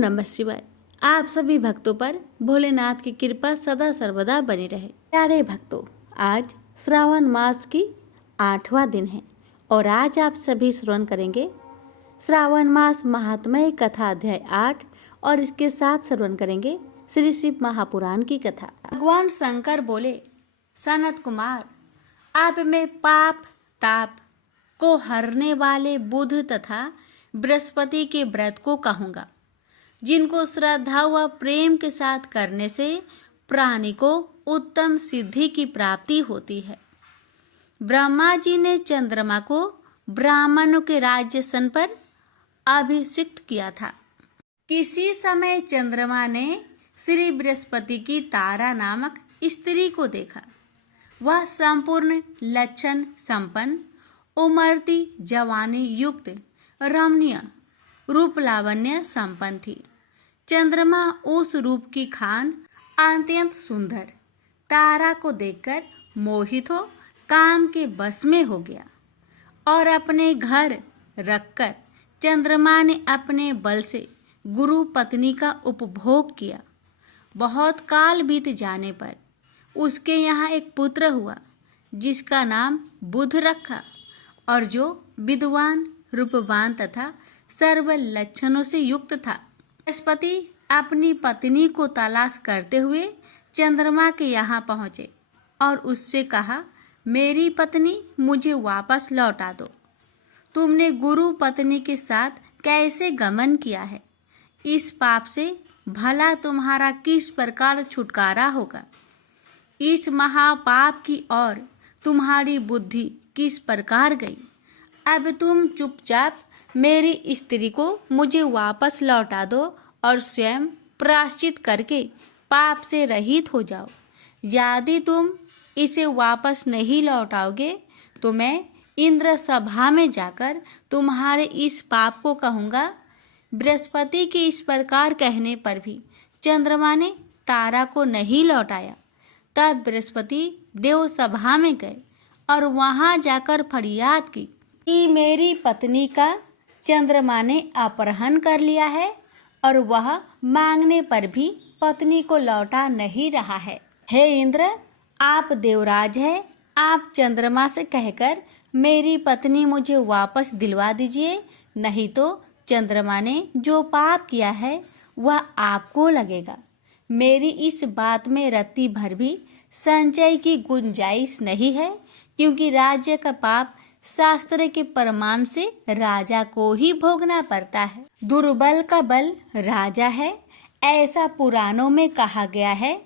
नमः शिवाय। आप सभी भक्तों पर भोलेनाथ की कृपा सदा सर्वदा बनी रहे। प्यारे भक्तों, आज श्रावण मास की 8वां दिन है और आज आप सभी श्रवण करेंगे श्रावण मास महात्म्य कथा अध्याय 8 और इसके साथ श्रवण करेंगे श्री शिव महापुराण की कथा। भगवान शंकर बोले, सनत कुमार, आप में पाप ताप को हरने वाले बुध तथा बृहस्पति के व्रत को कहूँगा, जिनको श्रद्धा व प्रेम के साथ करने से प्राणी को उत्तम सिद्धि की प्राप्ति होती है। ब्रह्मा जी ने चंद्रमा को ब्राह्मणों के राज्य सन पर अभिषिक्त किया था। किसी समय चंद्रमा ने श्री बृहस्पति की तारा नामक स्त्री को देखा। वह संपूर्ण लक्षण संपन्न, उमरती जवानी युक्त, रमणीय रूप लावण्य संपन्न थी। चंद्रमा उस रूप की खान अत्यंत सुंदर तारा को देखकर मोहित हो काम के बस में हो गया और अपने घर रखकर चंद्रमा ने अपने बल से गुरु पत्नी का उपभोग किया। बहुत काल बीत जाने पर उसके यहाँ एक पुत्र हुआ, जिसका नाम बुध रखा और जो विद्वान, रूपवान तथा सर्व लक्षणों से युक्त था। बृहस्पति अपनी पत्नी को तलाश करते हुए चंद्रमा के यहाँ पहुँचे और उससे कहा, मेरी पत्नी मुझे वापस लौटा दो। तुमने गुरु पत्नी के साथ कैसे गमन किया है? इस पाप से भला तुम्हारा किस प्रकार छुटकारा होगा? इस महापाप की ओर तुम्हारी बुद्धि किस प्रकार गई? अब तुम चुपचाप मेरी स्त्री को मुझे वापस लौटा दो और स्वयं प्रायश्चित करके पाप से रहित हो जाओ। यदि तुम इसे वापस नहीं लौटाओगे तो मैं इंद्र सभा में जाकर तुम्हारे इस पाप को कहूँगा। बृहस्पति के इस प्रकार कहने पर भी चंद्रमा ने तारा को नहीं लौटाया। तब बृहस्पति देव सभा में गए और वहां जाकर फरियाद की कि मेरी पत्नी का चंद्रमा ने अपहरण कर लिया है और वह मांगने पर भी पत्नी को लौटा नहीं रहा है। हे इंद्र, आप देवराज हैं, आप चंद्रमा से कहकर मेरी पत्नी मुझे वापस दिलवा दीजिए, नहीं तो चंद्रमा ने जो पाप किया है वह आपको लगेगा। मेरी इस बात में रत्ती भर भी संचय की गुंजाइश नहीं है, क्योंकि राज्य का पाप शास्त्र के प्रमाण से राजा को ही भोगना पड़ता है। दुर्बल का बल राजा है, ऐसा पुराणों में कहा गया है।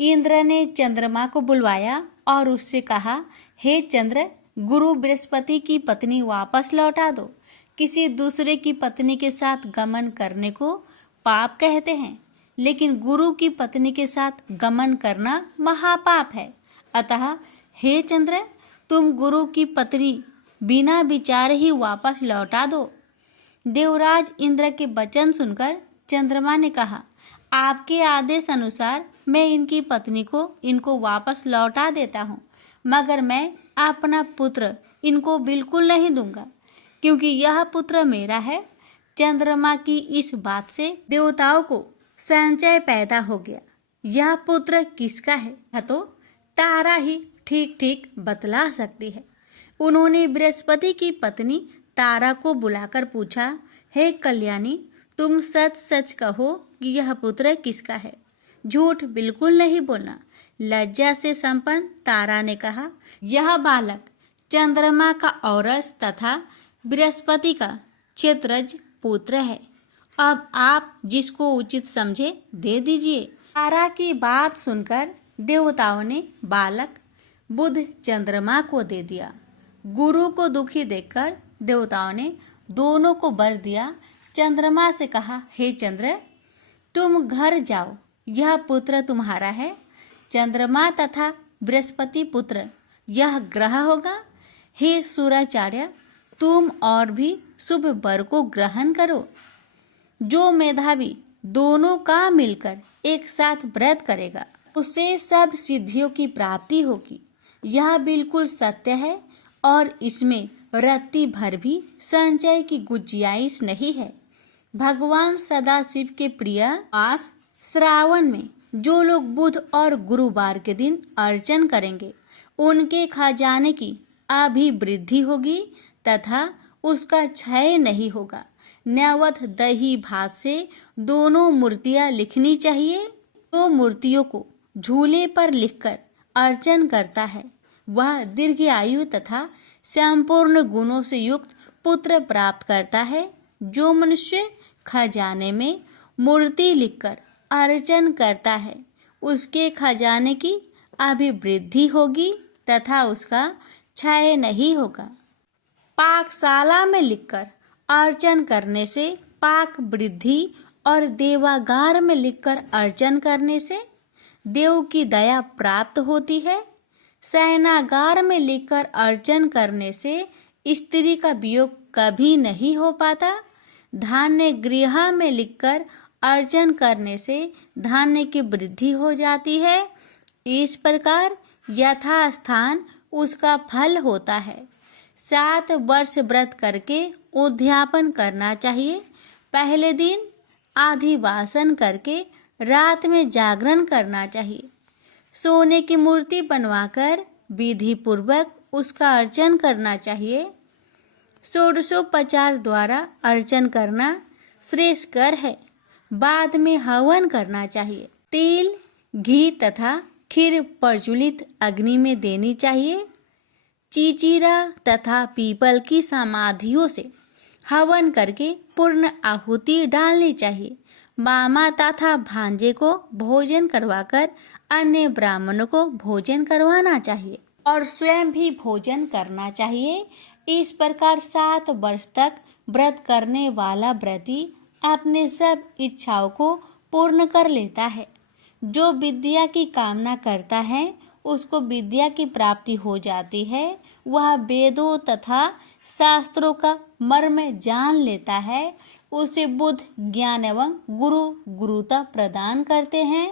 इंद्र ने चंद्रमा को बुलवाया और उससे कहा, हे चंद्र, गुरु बृहस्पति की पत्नी वापस लौटा दो। किसी दूसरे की पत्नी के साथ गमन करने को पाप कहते हैं, लेकिन गुरु की पत्नी के साथ गमन करना महापाप है। अतः हे चंद्र, तुम गुरु की पत्नी बिना विचार ही वापस लौटा दो। देवराज इंद्र के वचन सुनकर चंद्रमा ने कहा, आपके आदेश अनुसार मैं इनकी पत्नी को इनको वापस लौटा देता हूँ, मगर मैं अपना पुत्र इनको बिल्कुल नहीं दूंगा, क्योंकि यह पुत्र मेरा है। चंद्रमा की इस बात से देवताओं को संशय पैदा हो गया, यह पुत्र किसका है? यह तो तारा ही ठीक ठीक बतला सकती है। उन्होंने बृहस्पति की पत्नी तारा को बुलाकर पूछा, हे कल्याणी, तुम सच सच कहो कि यह पुत्र किसका है, झूठ बिल्कुल नहीं बोलना। लज्जा से संपन्न तारा ने कहा, यह बालक चंद्रमा का औरस तथा बृहस्पति का क्षेत्रज पुत्र है। अब आप जिसको उचित समझे दे दीजिए। तारा की बात सुनकर देवताओं ने बालक बुध चंद्रमा को दे दिया। गुरु को दुखी देखकर देवताओं ने दोनों को वर दिया। चंद्रमा से कहा, हे चंद्र, तुम घर जाओ, यह पुत्र तुम्हारा है। चंद्रमा तथा बृहस्पति पुत्र यह ग्रह होगा। हे सूर्याचार्य, तुम और भी शुभ वर को ग्रहण करो। जो मेधावी दोनों का मिलकर एक साथ व्रत करेगा, उसे सब सिद्धियों की प्राप्ति होगी। यह बिल्कुल सत्य है और इसमें रत्ती भर भी संचय की गुंजाइश नहीं है। भगवान सदाशिव के प्रिय मास श्रावण में जो लोग बुध और गुरुवार के दिन अर्चन करेंगे उनके खजाने की अभिवृद्धि होगी तथा उसका क्षय नहीं होगा। नैवेद्य दही भात से दोनों मूर्तियां लिखनी चाहिए। तो मूर्तियों को झूले पर लिखकर अर्चन करता है वह दीर्घ आयु तथा संपूर्ण गुणों से युक्त पुत्र प्राप्त करता है। जो मनुष्य खजाने में मूर्ति लिखकर अर्चन करता है उसके खजाने की अभिवृद्धि होगी तथा उसका क्षय नहीं होगा। पाकशाला में लिखकर अर्चन करने से पाक वृद्धि और देवागार में लिखकर अर्चन करने से देव की दया प्राप्त होती है। शयनागार में लिखकर अर्चन करने से स्त्री का वियोग कभी नहीं हो पाता। धान्य गृह में लिखकर अर्चन करने से धान्य की वृद्धि हो जाती है। इस प्रकार यथास्थान उसका फल होता है। 7 वर्ष व्रत करके उद्यापन करना चाहिए। पहले दिन अधिवासन करके रात में जागरण करना चाहिए। सोने की मूर्ति बनवाकर विधि पूर्वक उसका अर्चन करना चाहिए। षोडशोपचार द्वारा अर्चन करना श्रेष्ठकर है। बाद में हवन करना चाहिए। तिल घी तथा खीर प्रज्वलित अग्नि में देनी चाहिए। चिचिरा तथा पीपल की समाधियों से हवन करके पूर्ण आहुति डालनी चाहिए। मामा तथा भांजे को भोजन करवाकर अन्य ब्राह्मणों को भोजन करवाना चाहिए और स्वयं भी भोजन करना चाहिए। इस प्रकार 7 वर्ष तक व्रत करने वाला व्रती अपने सब इच्छाओं को पूर्ण कर लेता है। जो विद्या की कामना करता है उसको विद्या की प्राप्ति हो जाती है। वह वेदों तथा शास्त्रों का मर्म जान लेता है। उसे बुद्ध ज्ञान एवं गुरुता प्रदान करते हैं।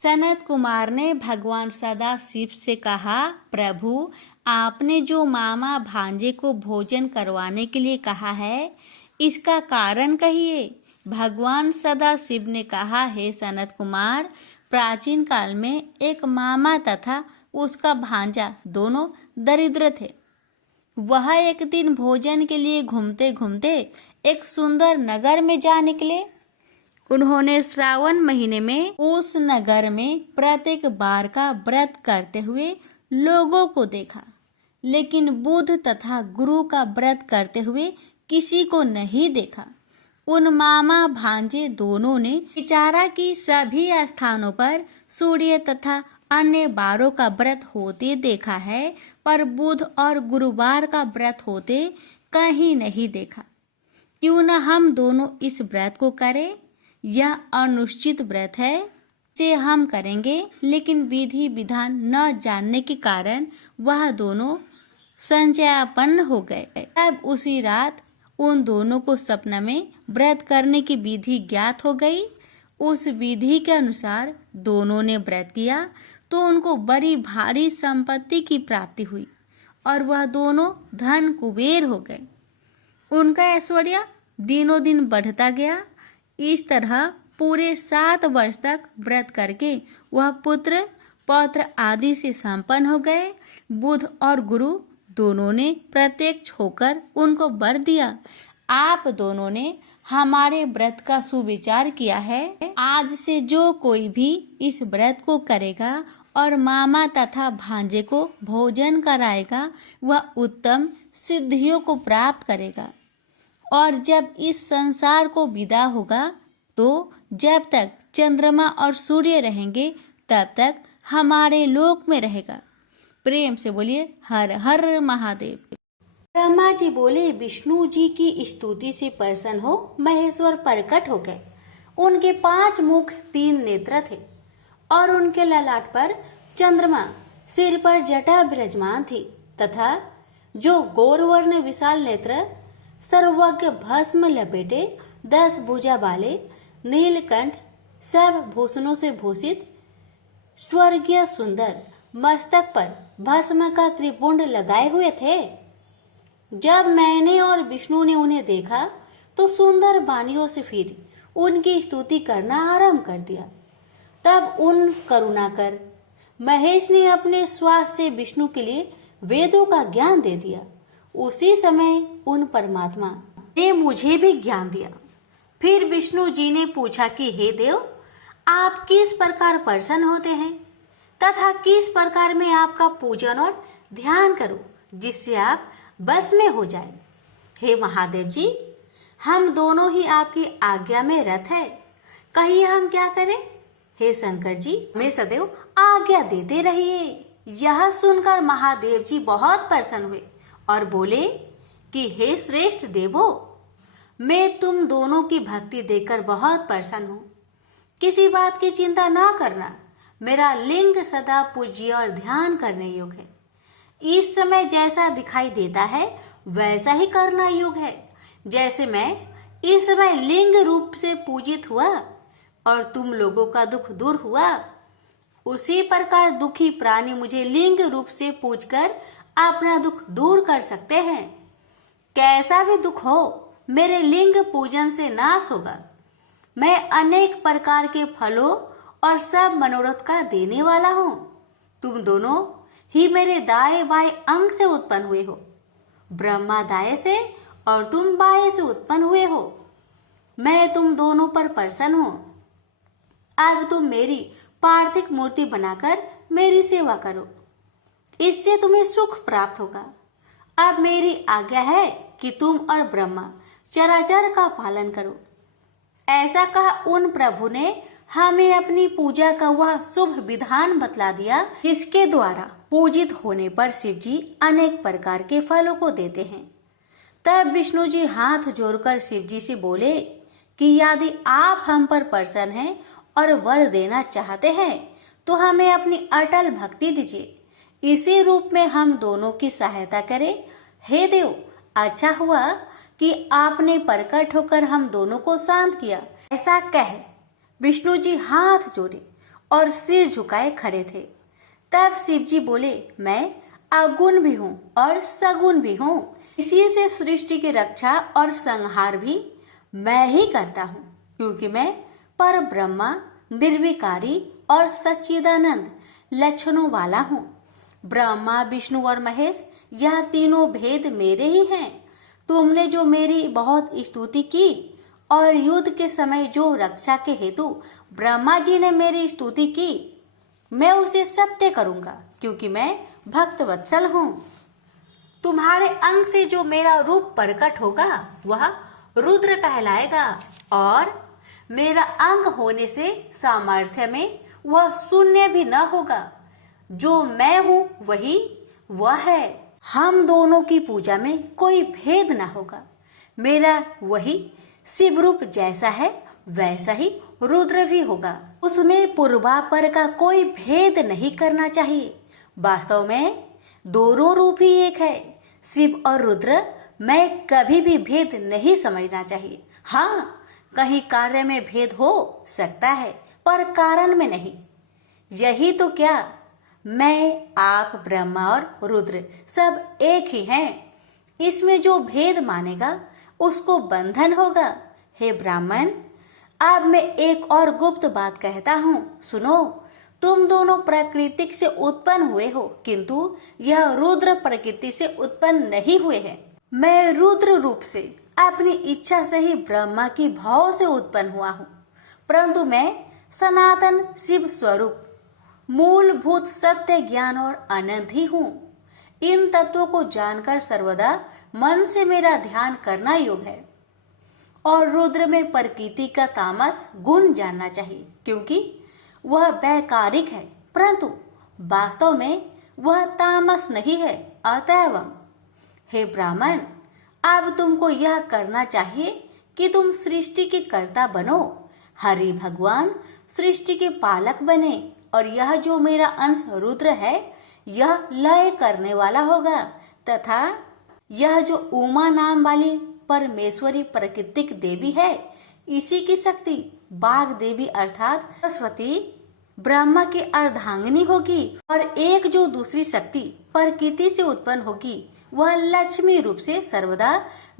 सनत कुमार ने भगवान सदाशिव से कहा, प्रभु आपने जो मामा भांजे को भोजन करवाने के लिए कहा है इसका कारण कहिए। भगवान सदाशिव ने कहा, हे सनत कुमार, प्राचीन काल में एक मामा तथा उसका भांजा दोनों दरिद्र थे। वह एक दिन भोजन के लिए घूमते घूमते एक सुंदर नगर में जा निकले। उन्होंने श्रावण महीने में उस नगर में प्रत्येक बार का व्रत करते हुए लोगों को देखा, लेकिन बुध तथा गुरु का व्रत करते हुए किसी को नहीं देखा। उन मामा भांजे दोनों ने विचारा कि सभी स्थानों पर सूर्य तथा अन्य बारों का व्रत होते देखा है, पर बुध और गुरुवार का व्रत होते कहीं नहीं देखा। क्यों न हम दोनों इस व्रत को करें। यह अनिश्चित व्रत है, इसे हम करेंगे। लेकिन विधि विधान न जानने के कारण वह दोनों संशयापन्न हो गए। तब उसी रात उन दोनों को सपना में व्रत करने की विधि ज्ञात हो गई। उस विधि के अनुसार दोनों ने व्रत किया तो उनको बड़ी भारी संपत्ति की प्राप्ति हुई और वह दोनों धन कुबेर हो गए। उनका ऐश्वर्य दिनों दिन बढ़ता गया। इस तरह पूरे 7 वर्ष तक व्रत करके वह पुत्र पौत्र आदि से संपन्न हो गए। बुध और गुरु दोनों ने प्रत्यक्ष होकर उनको वर दिया, आप दोनों ने हमारे व्रत का सुविचार किया है। आज से जो कोई भी इस व्रत को करेगा और मामा तथा भांजे को भोजन कराएगा वह उत्तम सिद्धियों को प्राप्त करेगा और जब इस संसार को विदा होगा तो जब तक चंद्रमा और सूर्य रहेंगे तब तक हमारे लोक में रहेगा। प्रेम से बोलिए हर हर महादेव। ब्रह्मा जी बोले, विष्णु जी की स्तुति से प्रसन्न हो महेश्वर प्रकट हो गए। उनके 5 मुख 3 नेत्र थे और उनके ललाट पर चंद्रमा, सिर पर जटा विराजमान थी तथा जो गौरवर्ण विशाल नेत्र सर्वज्ञ भस्म लपेटे 10 भुजा वाले नीलकंठ सब भूषणों से भूषित स्वर्गीय सुंदर मस्तक पर भस्म का त्रिपुंड लगाए हुए थे। जब मैंने और विष्णु ने उन्हें देखा तो सुंदर वाणियों से फिर उनकी स्तुति करना आरंभ कर दिया। तब उन करुणाकर महेश ने अपने श्वास से विष्णु के लिए वेदों का ज्ञान दे दिया। उसी समय उन परमात्मा ने मुझे भी ज्ञान दिया। फिर विष्णु जी ने पूछा कि हे देव, आप किस प्रकार प्रसन्न होते हैं तथा किस प्रकार में आपका पूजन और ध्यान करूं जिससे आप बस में हो जाए। हे महादेव जी, हम दोनों ही आपकी आज्ञा में रत है, कहिए हम क्या करें। हे शंकर जी, हमें सदैव आज्ञा देते रहिए। यह सुनकर महादेव जी बहुत प्रसन्न हुए और बोले कि हे श्रेष्ठ देवो, मैं तुम दोनों की भक्ति देखकर बहुत प्रसन्न हूँ। किसी बात की चिंता ना करना, मेरा लिंग सदा पूज्य और ध्यान करने योग्य है। इस समय जैसा दिखाई देता है वैसा ही करना योग्य है। जैसे मैं इस समय लिंग रूप से पूजित हुआ और तुम लोगों का दुख दूर हुआ, उसी प्रकार दुखी प्राणी मुझे लिंग रूप से पूजकर अपना दुख दूर कर सकते हैं। कैसा भी दुख हो, मेरे लिंग पूजन से नाश होगा। मैं अनेक प्रकार के फलों और सब मनोरथ का देने वाला हूँ। तुम दोनों ही मेरे दाएं बाएं अंग से उत्पन्न हुए हो। ब्रह्मा दाएं से और तुम बाएं से उत्पन्न हुए हो। मैं तुम दोनों पर प्रसन्न हूँ। अब तुम मेरी पार्थिव मूर्ति बनाकर मेरी सेवा करो, इससे तुम्हें सुख प्राप्त होगा। अब मेरी आज्ञा है कि तुम और ब्रह्मा चराचर का पालन करो। ऐसा कहा उन प्रभु ने हमें अपनी पूजा का वह शुभ विधान बतला दिया, जिसके द्वारा पूजित होने पर शिव जी अनेक प्रकार के फलों को देते हैं। तब विष्णु जी हाथ जोड़कर शिव जी से बोले कि यदि आप हम पर प्रसन्न हैं और वर देना चाहते हैं तो हमें अपनी अटल भक्ति दीजिए। इसी रूप में हम दोनों की सहायता करें। हे देव, अच्छा हुआ कि आपने प्रकट होकर हम दोनों को शांत किया। ऐसा कह विष्णु जी हाथ जोड़े और सिर झुकाए खड़े थे। तब शिव जी बोले, मैं अगुण भी हूँ और सगुण भी हूँ। इसी से सृष्टि की रक्षा और संहार भी मैं ही करता हूँ, क्योंकि मैं पर ब्रह्मा, निर्विकारी और सच्चिदानंद लक्षणों वाला हूँ। ब्रह्मा, विष्णु और महेश, यह तीनों भेद मेरे ही हैं। तुमने जो मेरी बहुत स्तुति की और युद्ध के समय जो रक्षा के हेतु ब्रह्मा जी ने मेरी स्तुति की, मैं उसे सत्य करूंगा, क्योंकि मैं भक्त वत्सल हूँ। तुम्हारे अंग से जो मेरा रूप प्रकट होगा वह रुद्र कहलाएगा, और मेरा अंग होने से सामर्थ्य में वह शून्य भी न होगा। जो मैं हूँ वही वह है। हम दोनों की पूजा में कोई भेद न होगा। मेरा वही शिव रूप जैसा है वैसा ही रुद्र भी होगा। उसमें पूर्वापर का कोई भेद नहीं करना चाहिए। वास्तव में दोनों रूप ही एक है। शिव और रुद्र में कभी भी भेद नहीं समझना चाहिए। हाँ, कहीं कार्य में भेद हो सकता है पर कारण में नहीं। यही तो क्या, मैं, आप, ब्रह्मा और रुद्र सब एक ही हैं। इसमें जो भेद मानेगा उसको बंधन होगा। हे ब्राह्मण, अब मैं एक और गुप्त बात कहता हूँ, सुनो। तुम दोनों प्राकृतिक से उत्पन्न हुए हो, किंतु यह रुद्र प्रकृति से उत्पन्न नहीं हुए हैं। मैं रुद्र रूप से अपनी इच्छा से ही ब्रह्मा की भाव से उत्पन्न हुआ हूँ, परंतु मैं सनातन शिव स्वरूप मूलभूत सत्य ज्ञान और अनंत ही हूँ। इन तत्वों को जानकर सर्वदा मन से मेरा ध्यान करना योग्य है। और रुद्र में प्रकृति का तामस गुण जानना चाहिए, क्योंकि वह वैकारिक है, परंतु वास्तव में वह तामस नहीं है। अतएव हे ब्राह्मण, अब तुमको यह करना चाहिए कि तुम सृष्टि के कर्ता बनो, हरि भगवान सृष्टि के पालक बने, और यह जो मेरा अंश रुद्र है यह लय करने वाला होगा, तथा यह जो उमा नाम वाली परमेश्वरी प्राकृतिक देवी है, इसी की शक्ति बाघ देवी अर्थात सरस्वती ब्रह्मा की अर्धांगिनी होगी, और एक जो दूसरी शक्ति प्रकृति से उत्पन्न होगी वह लक्ष्मी रूप से सर्वदा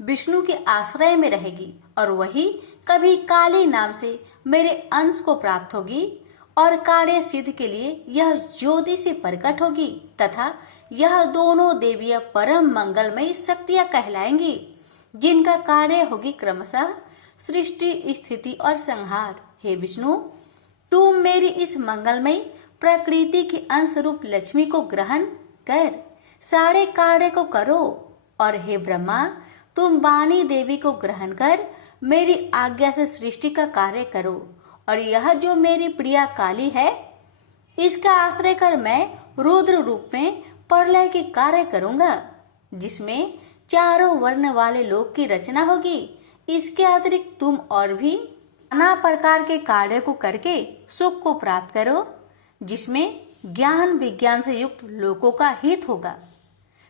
विष्णु के आश्रय में रहेगी और वही कभी काली नाम से मेरे अंश को प्राप्त होगी और कार्य सिद्ध के लिए यह ज्योति से प्रकट होगी तथा यह दोनों देवियां परम मंगलमयी शक्तियां कहलाएंगी, जिनका कार्य होगी क्रमशः सृष्टि, स्थिति और संहार। हे विष्णु, तुम मेरी इस मंगलमयी प्रकृति के अंश रूप लक्ष्मी को ग्रहण कर सारे कार्य को करो और हे ब्रह्मा, तुम वाणी देवी को ग्रहण कर मेरी आज्ञा से सृष्टि का कार्य करो और यह जो मेरी प्रिया काली है, इसका आश्रय कर मैं रुद्र रूप में प्रलय के कार्य करूंगा, जिसमें चारों वर्ण वाले लोक की रचना होगी। इसके अतिरिक्त तुम और भी नाना प्रकार के कार्य को करके सुख को प्राप्त करो, जिसमें ज्ञान विज्ञान से युक्त लोकों का हित होगा।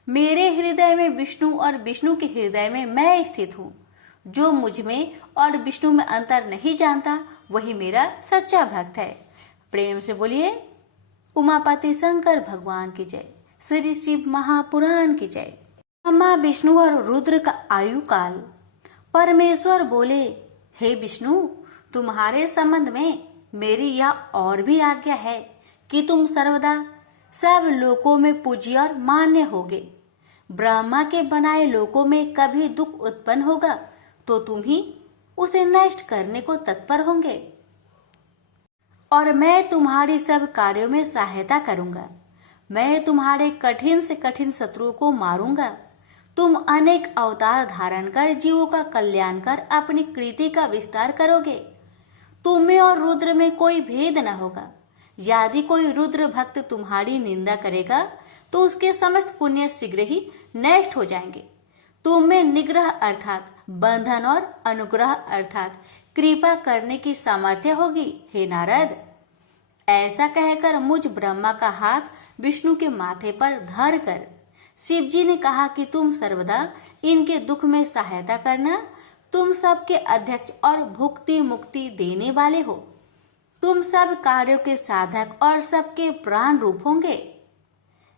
मेरे हृदय में विष्णु और विष्णु के हृदय में मैं स्थित हूँ। जो मुझ में और विष्णु में अंतर नहीं जानता, वही मेरा सच्चा भक्त है। प्रेम से बोलिए उमापति शंकर भगवान की जय, श्री शिव महापुराण की जय। ब्रह्मा, विष्णु और रुद्र का आयु काल। परमेश्वर बोले, हे विष्णु, तुम्हारे संबंध में मेरी यह और भी आज्ञा है कि तुम सर्वदा सब लोकों में पूज्य और मान्य होगे। ब्रह्मा के बनाए लोकों में कभी दुख उत्पन्न होगा तो तुम ही उसे नष्ट करने को तत्पर होंगे और मैं तुम्हारी सब कार्यों में सहायता करूंगा। मैं तुम्हारे कठिन से कठिन शत्रुओं को मारूंगा। तुम अनेक अवतार धारण कर जीवों का कल्याण कर अपनी कृति का विस्तार करोगे। तुम्हें और रुद्र में कोई भेद न होगा। यदि कोई रुद्र भक्त तुम्हारी निंदा करेगा तो उसके समस्त पुण्य शीघ्र ही नष्ट हो जाएंगे। तुम में निग्रह अर्थात बंधन और अनुग्रह अर्थात कृपा करने की सामर्थ्य होगी। हे नारद, ऐसा कहकर मुझ ब्रह्मा का हाथ विष्णु के माथे पर धर कर शिव जी ने कहा कि तुम सर्वदा इनके दुख में सहायता करना। तुम सबके अध्यक्ष और भुक्ति मुक्ति देने वाले हो। तुम सब कार्यों के साधक और सबके प्राण रूप होंगे।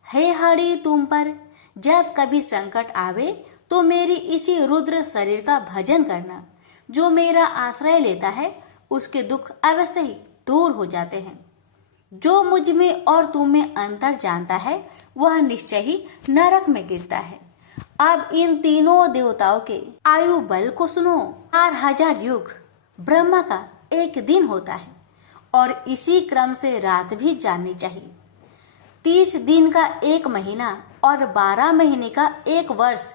हे हरि, तुम पर जब कभी संकट आवे तो मेरी इसी रुद्र शरीर का भजन करना। जो मेरा आश्रय लेता है उसके दुख अवश्य ही दूर हो जाते हैं। जो मुझ में और तुम में अंतर जानता है वह निश्चय ही नरक में गिरता है। अब इन तीनों देवताओं के आयु बल को सुनो। 4000 युग ब्रह्मा का एक दिन होता है और इसी क्रम से रात भी जाननी चाहिए। 30 दिन का एक महीना और 12 महीने का एक वर्ष,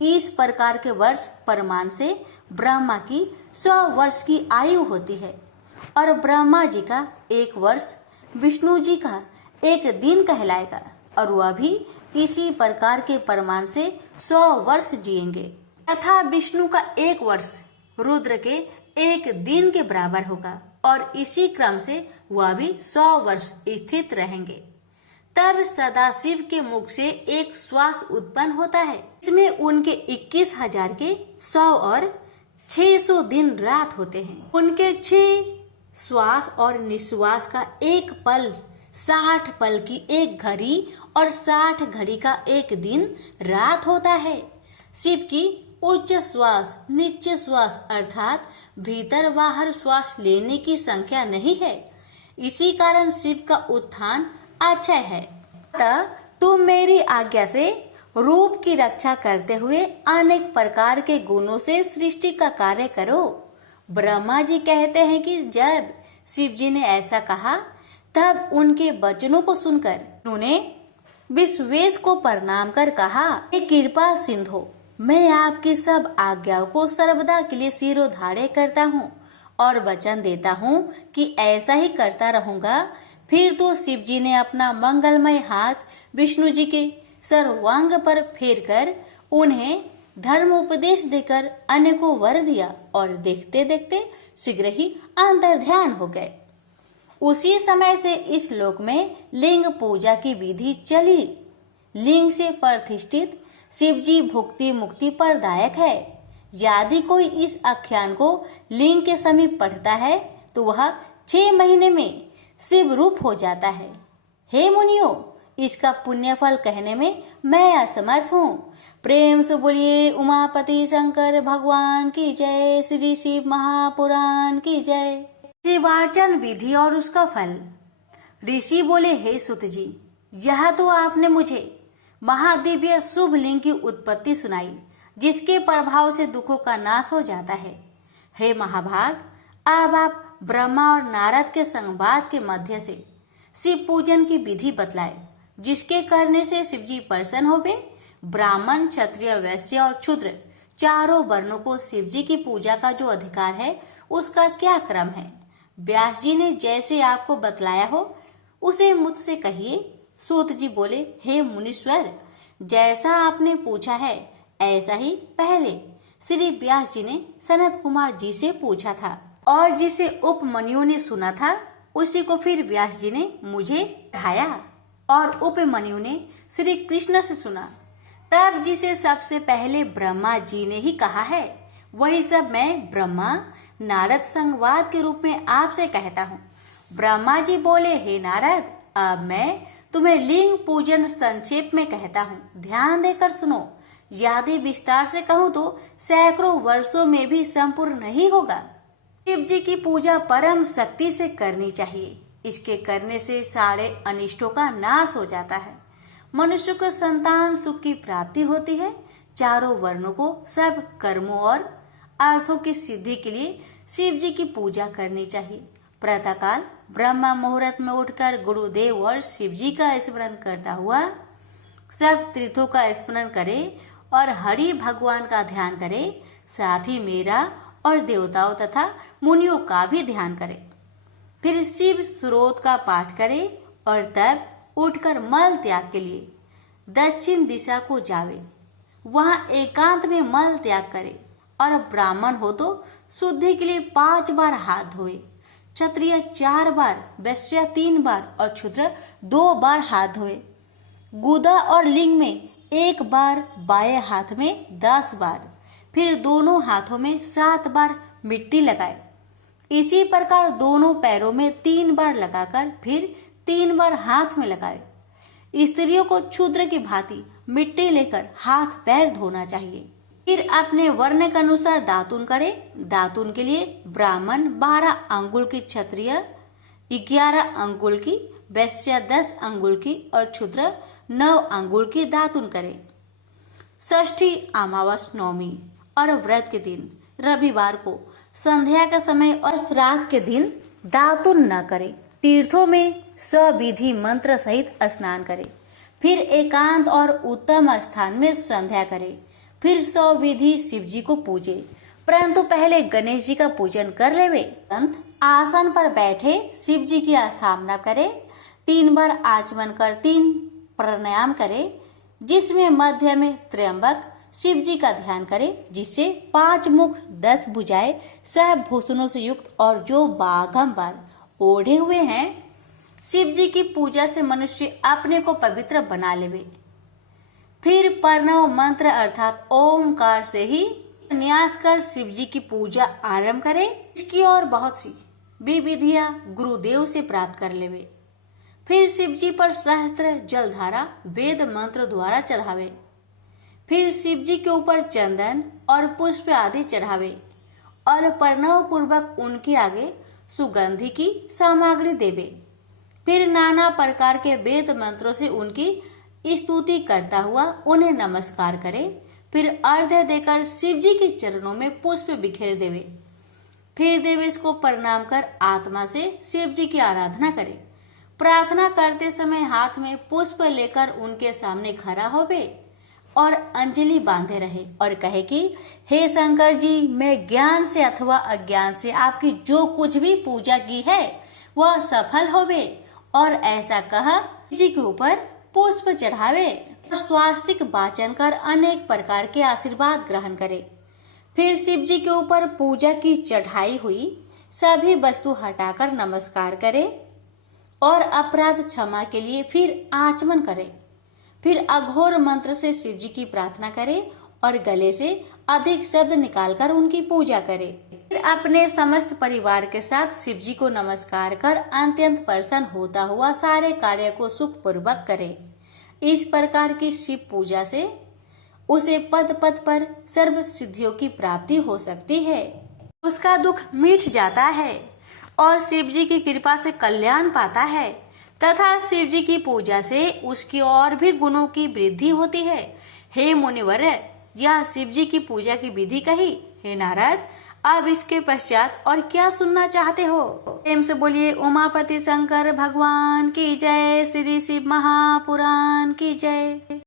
इस प्रकार के वर्ष परमान से ब्रह्मा की 100 वर्ष की आयु होती है और ब्रह्मा जी का एक वर्ष विष्णु जी का एक दिन कहलाएगा और वह भी इसी प्रकार के परमान से 100 वर्ष जिएंगे तथा विष्णु का एक वर्ष रुद्र के एक दिन के बराबर होगा और इसी क्रम से वह भी 100 वर्ष स्थित रहेंगे। तब सदाशिव के मुख से एक श्वास उत्पन्न होता है। इसमें उनके 21,000 के 100 और 600 दिन रात होते हैं। उनके 6 श्वास और निश्वास का एक पल 60 पल की एक घड़ी और 60 घड़ी का एक दिन रात होता है। शिव की उच्च श्वास निच्च श्वास अर्थात भीतर बाहर श्वास लेने की संख्या नहीं है। इसी कारण शिव का उत्थान अक्षय है। अतः तुम मेरी आज्ञा से रूप की रक्षा करते हुए अनेक प्रकार के गुणों से सृष्टि का कार्य करो। ब्रह्मा जी कहते हैं कि जब शिव जी ने ऐसा कहा तब उनके वचनों को सुनकर उन्होंने विश्वेश को प्रणाम कर कहा, हे कृपा सिंधु, मैं आपकी सब आज्ञाओं को सर्वदा के लिए सिरोधार्य करता हूँ और वचन देता हूँ कि ऐसा ही करता रहूंगा। फिर तो शिव जी ने अपना मंगलमय हाथ विष्णु जी के सर्वांग पर फेर कर उन्हें धर्म उपदेश देकर अनेकों वर दिया और देखते देखते शीघ्र ही अंतर्ध्यान हो गए। उसी समय से इस लोक में लिंग पूजा की विधि चली। लिंग से प्रतिष्ठित शिव जी भुक्ति मुक्ति प्रदायक है। यदि कोई इस आख्यान को लिंग के समीप पढ़ता है तो वह 6 महीने में शिव रूप हो जाता है। हे मुनियों, इसका पुण्य फल कहने में मैं असमर्थ हूँ, प्रेम से बोलिए उमापति शंकर भगवान की जय। श्री शिव महापुराण की जय। त्रिवाचन विधि और उसका फल। ऋषि बोले, हे सुत जी, यह तो आपने मुझे महादिव्य शुभ लिंग की उत्पत्ति सुनाई, जिसके प्रभाव से दुखों का नाश हो जाता है। हे महाभाग, अब आप ब्रह्मा और नारद के संवाद के मध्य से शिव पूजन की विधि बतलाए, जिसके करने से शिवजी प्रसन्न हो गए। ब्राह्मण, क्षत्रिय, वैश्य और क्षुद्र चारों वर्णों को शिवजी की पूजा का जो अधिकार है, उसका क्या क्रम है? व्यास जी ने जैसे आपको बतलाया हो उसे मुझसे कहिए। सूत जी बोले, हे मुनीश्वर, जैसा आपने पूछा है ऐसा ही पहले श्री व्यास जी ने सनत कुमार जी से पूछा था, और जिसे उपमन्यु ने सुना था उसी को फिर व्यास जी ने मुझे पढ़ाया, और उपमन्यु ने श्री कृष्ण से सुना। तब जिसे सबसे पहले ब्रह्मा जी ने ही कहा है, वही सब मैं ब्रह्मा नारद संवाद के रूप में आपसे कहता हूँ। ब्रह्मा जी बोले, हे नारद, अब मैं तुम्हें लिंग पूजन संक्षेप में कहता हूँ, ध्यान देकर सुनो। यदि विस्तार से कहूँ तो सैकड़ों वर्षों में भी संपूर्ण नहीं होगा। शिव जी की पूजा परम शक्ति से करनी चाहिए। इसके करने से सारे अनिष्टों का नाश हो जाता है। मनुष्य को संतान सुख की प्राप्ति होती है। चारों वर्णों को सब कर्मों और अर्थों की सिद्धि के लिए शिव जी की पूजा करनी चाहिए। प्रातःकाल ब्रह्मा मुहूर्त में उठकर गुरुदेव और शिव जी का स्मरण करता हुआ सब तीर्थों का स्मरण करे और हरि भगवान का ध्यान करे। साथ ही मेरा और देवताओं तथा मुनियों का भी ध्यान करे। फिर शिव स्रोत का पाठ करे और तब उठकर मल त्याग के लिए दक्षिण दिशा को जावे। वहां एकांत में मल त्याग करे, और ब्राह्मण हो तो शुद्धि के लिए 5 बार हाथ धोए, क्षत्रिय 4 बार, वैश्य 3 बार और क्षुद्र 2 बार हाथ धोए। गुदा और लिंग में 1 बार, बाएं हाथ में 10 बार, फिर दोनों हाथों में 7 बार मिट्टी लगाए। इसी प्रकार दोनों पैरों में 3 बार लगाकर फिर 3 बार हाथ में लगाए। स्त्रियों को क्षुद्र की भांति मिट्टी लेकर हाथ पैर धोना चाहिए। फिर अपने वर्ण के अनुसार दातुन करे। दातुन के लिए ब्राह्मण 12 अंगुल की, क्षत्रिय 11 अंगुल की, वैश्य 10 अंगुल की और क्षुद्र 9 अंगुल की दातुन करे। षष्ठी, अमावस, नवमी और व्रत के दिन रविवार को संध्या का समय और श्राद्ध के दिन दातुन न करे। तीर्थों में सविधि मंत्र सहित स्नान करे। फिर एकांत और उत्तम स्थान में संध्या करे। फिर सविधि शिव जी को पूजे, परंतु पहले गणेश जी का पूजन कर लेवे। अंत आसन पर बैठे शिव जी की स्थापना करे। 3 बार आचमन कर 3 प्राणायाम करे, जिसमें मध्य में त्र्यंबक शिव जी का ध्यान करे, जिससे 5 मुख 10 भुजाएं सब भूषणों से युक्त और जो बाघंबर ओढ़े हुए हैं। शिव जी की पूजा से मनुष्य अपने को पवित्र बना लेवे। फिर प्रणव मंत्र अर्थात ओमकार से ही न्यास कर शिव जी की पूजा आरंभ करे। इसकी और बहुत सी विधियां गुरुदेव से प्राप्त कर लेवे। फिर शिव जी पर सहस्त्र जलधारा वेद मंत्र द्वारा चढ़ावे। फिर शिव जी के ऊपर चंदन और पुष्प आदि चढ़ावे और प्रणव पूर्वक उनके आगे सुगंधि की सामग्री देवे। फिर नाना प्रकार के वेद मंत्रों से उनकी स्तुति करता हुआ उन्हें नमस्कार करे। फिर अर्घ्य देकर शिव जी के चरणों में पुष्प बिखेर देवे। फिर देवेश को प्रणाम कर आत्मा से शिव जी की आराधना करे। प्रार्थना करते समय हाथ में पुष्प लेकर उनके सामने खड़ा होवे और अंजलि बांधे रहे और कहे कि हे शंकर जी, मैं ज्ञान से अथवा अज्ञान से आपकी जो कुछ भी पूजा की है वह सफल होवे। और ऐसा कहा जी के ऊपर पुष्प चढ़ावे और स्वास्तिक वाचन कर अनेक प्रकार के आशीर्वाद ग्रहण करे। फिर शिव जी के ऊपर पूजा की चढ़ाई हुई सभी वस्तु हटाकर नमस्कार करे और अपराध क्षमा के लिए फिर आचमन करे। फिर अघोर मंत्र से शिव जी की प्रार्थना करे और गले से अधिक शब्द निकालकर उनकी पूजा करे। फिर अपने समस्त परिवार के साथ शिव जी को नमस्कार कर अत्यंत प्रसन्न होता हुआ सारे कार्य को सुख पूर्वक करे। इस प्रकार की शिव पूजा से उसे पद पद पर सर्व सिद्धियों की प्राप्ति हो सकती है। उसका दुख मिट जाता है और शिव जी की कृपा से कल्याण पाता है तथा शिव जी की पूजा से उसकी और भी गुणों की वृद्धि होती है। हे मुनिवर, यह शिव जी की पूजा की विधि कही। हे नारद, अब इसके पश्चात और क्या सुनना चाहते हो? प्रेम से बोलिए उमापति शंकर भगवान की जय, श्री शिव महापुराण की जय।